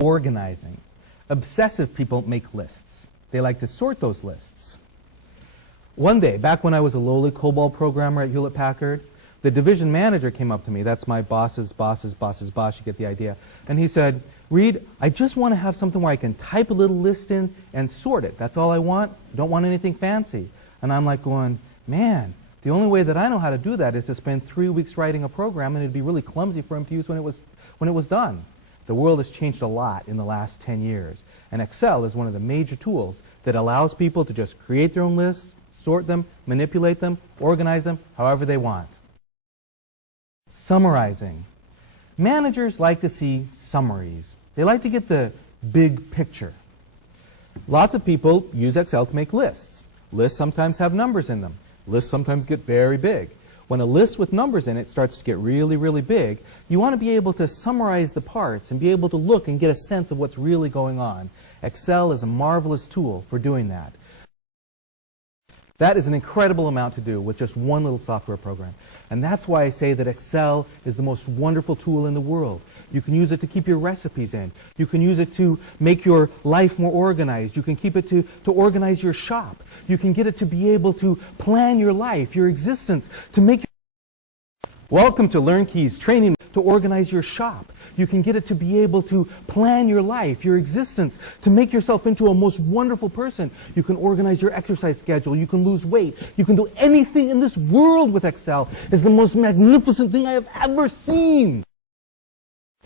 Organizing. Obsessive people make lists. They like to sort those lists. One day, back when I was a lowly COBOL programmer at Hewlett-Packard, the division manager came up to me. That's my boss's boss's boss's boss. You get the idea. And he said, "Reed, I just want to have something where I can type a little list in and sort it. That's all I want. Don't want anything fancy." And I'm like going, man, the only way that I know how to do that is to spend 3 weeks writing a program, and it'd be really clumsy for him to use when it was done. The world has changed a lot in the last 10 years. And Excel is one of the major tools that allows people to just create their own lists, sort them, manipulate them, organize them however they want. Summarizing. Managers like to see summaries. They like to get the big picture. Lots of people use Excel to make lists. Lists sometimes have numbers in them. Lists sometimes get very big. When a list with numbers in it starts to get really, really big, you want to be able to summarize the parts and be able to look and get a sense of what's really going on. Excel is a marvelous tool for doing that. That is an incredible amount to do with just one little software program. And that's why I say that Excel is the most wonderful tool in the world. You can use it to keep your recipes in. You can use it to make your life more organized. You can keep it to organize your shop. You can get it to be able to plan your life, your existence, to make your... Welcome to Learnkey's training to organize your shop. You can get it to be able to plan your life, your existence, to make yourself into a most wonderful person. You can organize your exercise schedule. You can lose weight. You can do anything in this world with Excel. It's the most magnificent thing I have ever seen.